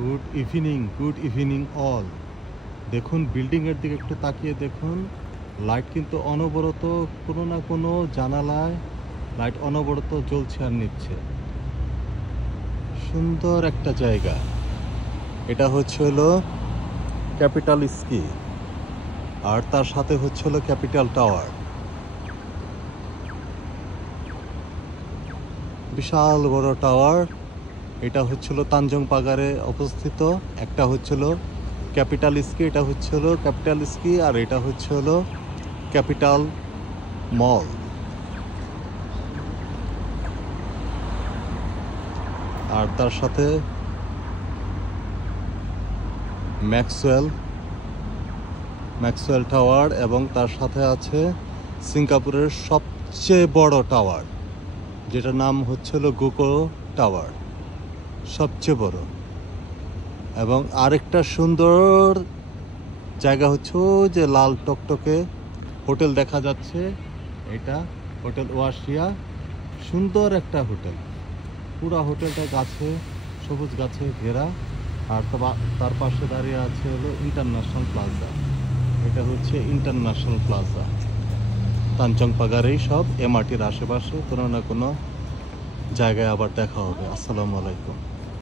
Good evening all. দেখুন বিল্ডিংয়ের দিকে একটু তাকিয়ে দেখুন, লাইট কিন্তু অনবরত কোনো না কোনো জানালায় লাইট অনবরত জ্বলছে আর নিচ্ছে। সুন্দর একটা জায়গা। এটা হচ্ছে হলো ক্যাপিটাল স্কি, আর তার সাথে হচ্ছে হলো ক্যাপিটাল টাওয়ার। বিশাল বড় টাওয়ার। এটা হচ্ছিল তানজং পাগারে অবস্থিত। একটা হচ্ছিল ক্যাপিটাল স্কি, এটা হচ্ছিল ক্যাপিটাল স্কি, আর এটা হচ্ছিল ক্যাপিটাল মল। আর তার সাথে ম্যাক্সওয়েল টাওয়ার, এবং তার সাথে আছে সিঙ্গাপুরের সবচেয়ে বড় টাওয়ার, যেটার নাম হচ্ছিল গুকো টাওয়ার, সবচেয়ে বড়। এবং আরেকটা সুন্দর জায়গা হচ্ছে যে লাল টকটকে হোটেল দেখা যাচ্ছে, এটা হোটেল ওয়াশিয়া। সুন্দর একটা হোটেল, পুরো হোটেলটা গাছে, সবুজ গাছে ঘেরা। আর তার পাশে দাঁড়িয়ে আছে হলো ইন্টারন্যাশনাল প্লাজা। এটা হচ্ছে ইন্টারন্যাশনাল প্লাজা। তানচং পাগারেই সব এমআরটির আশেপাশে কোনো না কোনো জায়গায় আবার দেখা হবে। আসসালামু আলাইকুম।